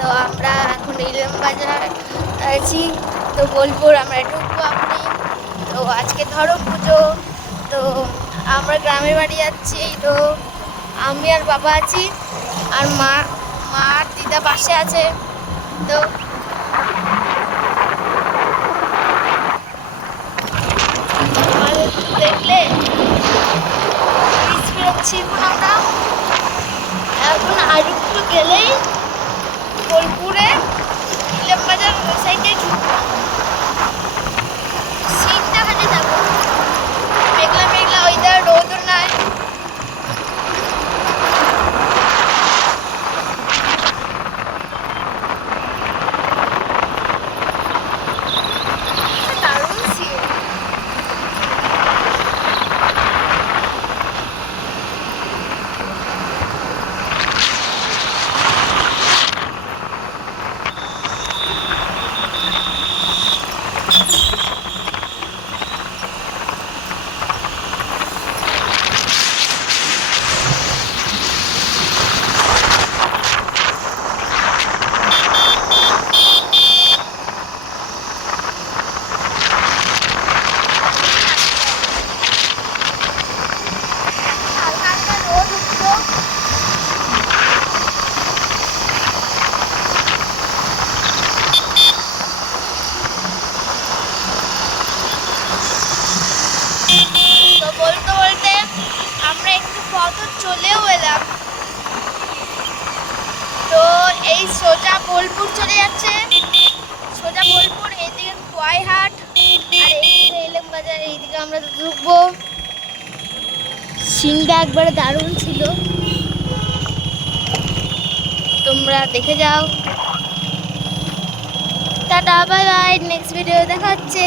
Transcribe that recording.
তো আমরা এখন ইলেম বাজার আছি, তো বোলপুর আমরা ঢুকবো আপনি। তো আজকে ধরো পুজো, তো আমরা গ্রামের বাড়ি যাচ্ছি। তো আমি আর বাবা আছি, আর মা আর দিদা পাশে আছে। তো দেখলে ব্রিজ বেরোচ্ছি এখন আমরা। এখন আর একটু গেলেই বোলপুরে ইলেম বাজার ওই সাইডে ঢুকবো। সিটটা খালি দেখো, মেঘলা মেঘলা ওয়েদার, রোদ নাই। দারুণ সিন। হালকা হালকা রোদ উঠলো। তো বলতে বলতে আমরা একটু পথ চলেও এলাম। তো এই সোজা বোলপুর চলে যাচ্ছে, সোজা বোলপুর, এইদিকে খোয়াইহাট, আর এইদিকে ইলেম বাজার, এইদিকে আমরা ঢুকবো। সিনটা একবারে দারুণ ছিল, তোমরা দেখে যাও। Tata, bye bye, next video দেখা হচ্ছে।